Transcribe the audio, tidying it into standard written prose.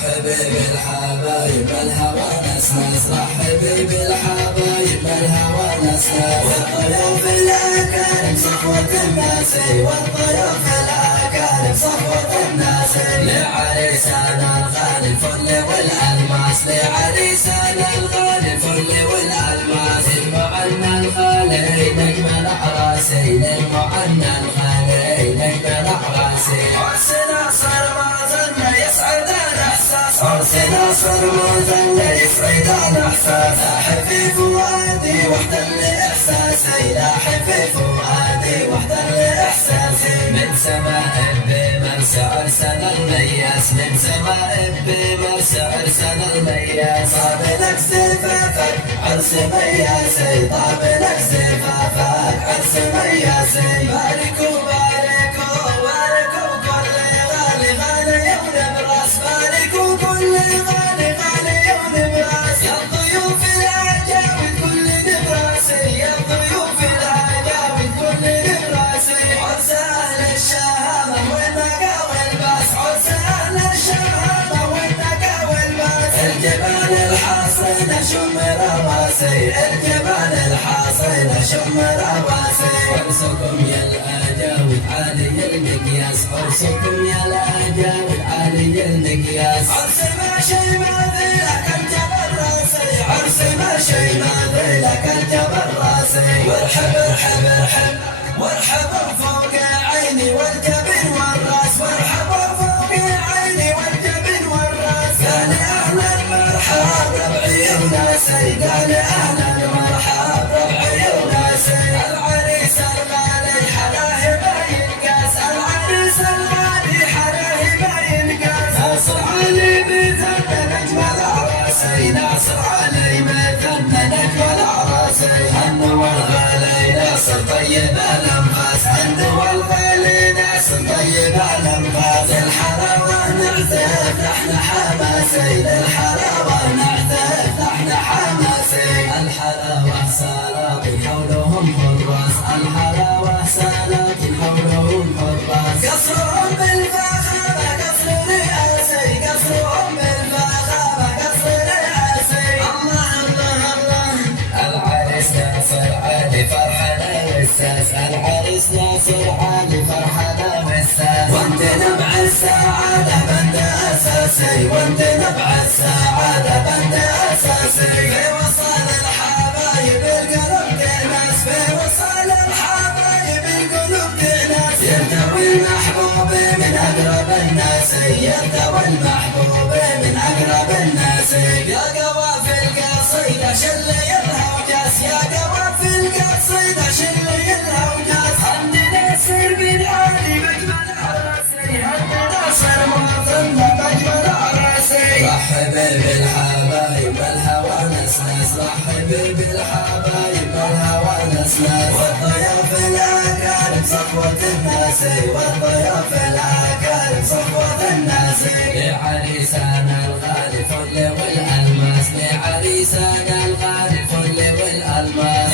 رحبي بالحبايب الهوى نسنس، رحبي بالحبايب الهوى نسنس، والضيوف الأكارم صفوة الناس، والضيوف الأكارم صفوة الناس، لعريسنا الغالي الفل والألماس، لعريسنا الغالي الفل والألماس، المعنى الغالي نجم الأعراسي، للمعنى الغالي نجم الأعراسي، عرسنا صار ما ظن يسعد الإحساس، عرسنا صار ما ظن يسعد الإحساس، لاح في فؤادي وحدة لإحساسي، لاح في فؤادي وحدة لإحساسي، من سماء بمرسى أرسل المياس، من سماء بمرسى أرسل المياس، طاب لك زفافك عرس مياسي، طاب لك زفافك عرس مياسي، باركوا باركوا باركوا كل غالي غالي يوم براس، باركوا كل غالي غالي يوم براس، يا ضيوف العجاوي كل نبراسي، يا ضيوف العجاوي كل نبراسي، عرس أهل الشهامة والنقا والباس، عرس أهل الشهامة والنقا والباس، الجبال الحاصنة شم رواسي، الجبال الحاصنة شم رواسي، عرسكم يا الأجاوي عالي المقياس، عرسكم يا الأجاوي عالي المقياس، عرس ما شي ما ذيلك الجبل راسي، عرس ما شي ما ذيلك الجبل راسي، وارحب ارحب ارحب وارحب فوق عيني والجبين والراس، وارحب فوق عيني والجبين والراس، قال اهلا مرحب ربعي وناسي، قال اهلا مرحب ربعي وناسي، العريس الغالي حلاه ما ينقاس، العريس الغالي حلاه ما ينقاس، ناصر علي مثل نجم العراسي، ناصر علي مثل نجم العراسي، النوى الغالي ناصر طيب الانفاس، النوى الغالي ناصر طيب الانفاس، للحلاوه نعزف لحن حماسي، للحلاوه نعزف لحن حماسي، الحلاوه سلاطين حولهم حراس، الحلاوه سلاطين حولهم حراس، قصرهم بالفخامه قصر رئاسي، قصرهم بالفخامه قصر رئاسي، الله الله الله، العريس ناصر علي فرحنا والساس، العريس ناصر علي فرحنا والساس، وانت نبع السعاده بند اساسي، وانت نبع السعاده بند اساسي، في وصال الحبايب القلوب تناس، في وصال الحبايب القلوب تناس، يرتوي المحبوب من اقرب الناس، يرتوي المحبوب من اقرب الناس، يا قوافي القصيده شل يلها وجاس، يا قوافي القصيده شل يلها وجاس، هند ناصر بن علي بجمل عراسي، هند ناصر معظم بجمل عراسي، رحبي بالحبايب الهوى نسنس، رحبي بالحبايب الهوى نسنس، والضيوف الأكارم صفوة الناس، والضيوف الأكارم صفوة الناس، لعريسنا الغالي فل والألماس، لعريسنا الغالي فل والألماس.